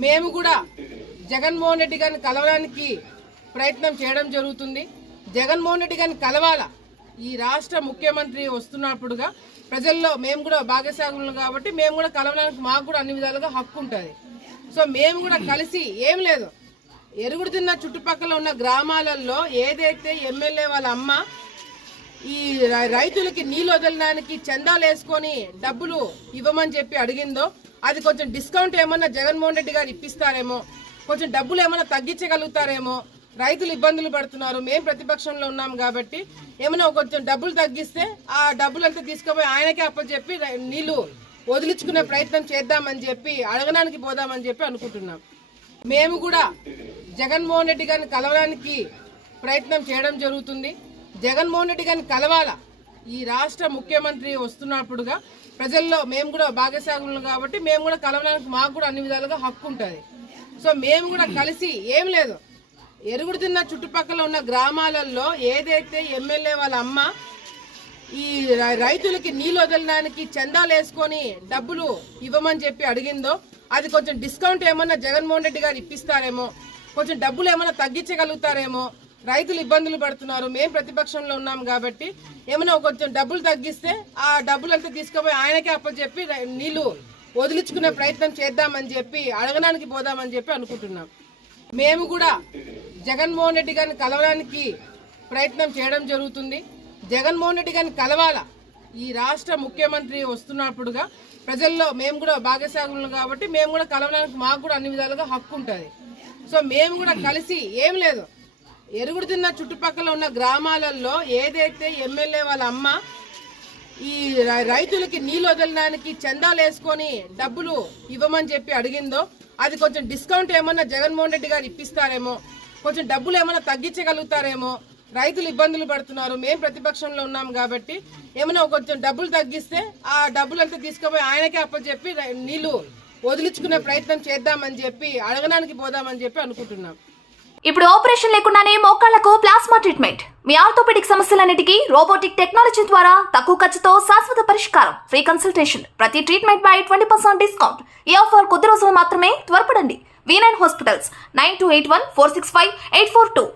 మేము కూడా జగన్మోహన్ రెడ్డి గారిని కలవడానికి ప్రయత్నం చేయడం జరుగుతుంది. జగన్మోహన్ రెడ్డి గారిని కలవాలా, ఈ రాష్ట్ర ముఖ్యమంత్రి వస్తున్నప్పుడుగా ప్రజల్లో మేము కూడా భాగస్వాములు కాబట్టి మేము కూడా కలవడానికి మాకు కూడా అన్ని విధాలుగా హక్కు ఉంటుంది. సో మేము కూడా కలిసి ఏం లేదు, ఎరుగుడుతున్న చుట్టుపక్కల ఉన్న గ్రామాలలో ఏదైతే ఎమ్మెల్యే వాళ్ళ అమ్మ ఈ రైతులకి నీళ్ళు వదలడానికి చందాలు వేసుకొని డబ్బులు ఇవ్వమని చెప్పి అడిగిందో అది కొంచెం డిస్కౌంట్ ఏమన్నా జగన్మోహన్ రెడ్డి గారు ఇప్పిస్తారేమో, కొంచెం డబ్బులు ఏమన్నా తగ్గించగలుగుతారేమో. రైతులు ఇబ్బందులు పడుతున్నారు, మేము ప్రతిపక్షంలో ఉన్నాం కాబట్టి ఏమైనా కొంచెం డబ్బులు తగ్గిస్తే ఆ డబ్బులంతా తీసుకుపోయి ఆయనకే అప్పచెప్పి నీళ్లు వదిలించుకునే ప్రయత్నం చేద్దామని చెప్పి అడగడానికి పోదామని చెప్పి అనుకుంటున్నాం. మేము కూడా జగన్మోహన్ రెడ్డి గారిని కలవడానికి ప్రయత్నం చేయడం జరుగుతుంది. జగన్మోహన్ రెడ్డి గారిని కలవాలా, ఈ రాష్ట్ర ముఖ్యమంత్రి వస్తున్నప్పుడుగా ప్రజల్లో మేము కూడా భాగస్వాములు కాబట్టి మేము కూడా కలవడానికి మాకు కూడా అన్ని విధాలుగా హక్కు ఉంటుంది. సో మేము కూడా కలిసి ఏం లేదు, ఎరుగుడుతున్న చుట్టుపక్కల ఉన్న గ్రామాలలో ఏదైతే ఎమ్మెల్యే వాళ్ళ అమ్మ ఈ రైతులకి నీళ్ళు వదలడానికి చందాలు వేసుకొని డబ్బులు ఇవ్వమని చెప్పి అడిగిందో అది కొంచెం డిస్కౌంట్ ఏమన్నా జగన్మోహన్ రెడ్డి గారు ఇప్పిస్తారేమో, కొంచెం డబ్బులు ఏమన్నా తగ్గించగలుగుతారేమో. రైతులు ఇబ్బందులు పడుతున్నారు, మేము ప్రతిపక్షంలో ఉన్నాం కాబట్టి ఏమైనా కొంచెం డబ్బులు తగ్గిస్తే ఆ డబ్బులంతా తీసుకుపోయి ఆయనకే అప్పచెప్పి నీళ్లు వదిలించుకునే ప్రయత్నం చేద్దామని చెప్పి అడగడానికి పోదామని చెప్పి అనుకుంటున్నాం. మేము కూడా జగన్మోహన్ రెడ్డి గారిని కలవడానికి ప్రయత్నం చేయడం జరుగుతుంది. జగన్మోహన్ రెడ్డి గారిని కలవాలా, ఈ రాష్ట్ర ముఖ్యమంత్రి వస్తున్నప్పుడుగా ప్రజల్లో మేము కూడా భాగస్వాములు కాబట్టి మేము కూడా కలవడానికి మాకు కూడా అన్ని విధాలుగా హక్కు ఉంటుంది. సో మేము కూడా కలిసి ఏం లేదు, ఎరుగుడుతున్న చుట్టుపక్కల ఉన్న గ్రామాలలో ఏదైతే ఎమ్మెల్యే వాళ్ళ అమ్మ ఈ రైతులకి నీళ్ళు వదలడానికి చందాలు వేసుకొని డబ్బులు ఇవ్వమని చెప్పి అడిగిందో అది కొంచెం డిస్కౌంట్ ఏమన్నా జగన్మోహన్ రెడ్డి గారు ఇప్పిస్తారేమో, కొంచెం డబ్బులు ఏమన్నా తగ్గించగలుగుతారేమో. రైతులు ఇబ్బందులు పడుతున్నారు, మేము ప్రతిపక్షంలో ఉన్నాం కాబట్టి ఏమైనా కొంచెం డబ్బులు తగ్గిస్తే ఆ డబ్బులంతా తీసుకుపోయి ఆయనకే అప్పచెప్పి నీళ్లు వదిలించుకునే ప్రయత్నం చేద్దామని చెప్పి అడగడానికి పోదామని చెప్పి అనుకుంటున్నాం. ఇప్పుడు ఆపరేషన్ లేకుండానే మోకాళ్లకు ప్లాస్మా ట్రీట్మెంట్, మీ ఆర్థోపెడిక్ సమస్యలన్నిటికీ రోబోటిక్ టెక్నాలజీ ద్వారా తక్కువ ఖర్చుతో శాశ్వత పరిష్కారం, ఫ్రీ కన్సల్టేషన్, ప్రతి ట్రీట్మెంట్ పై 20% డిస్కౌంట్. ఈ ఆఫర్ కొద్ది రోజులు మాత్రమే, త్వరపడండి. V9 hospitals 9281465842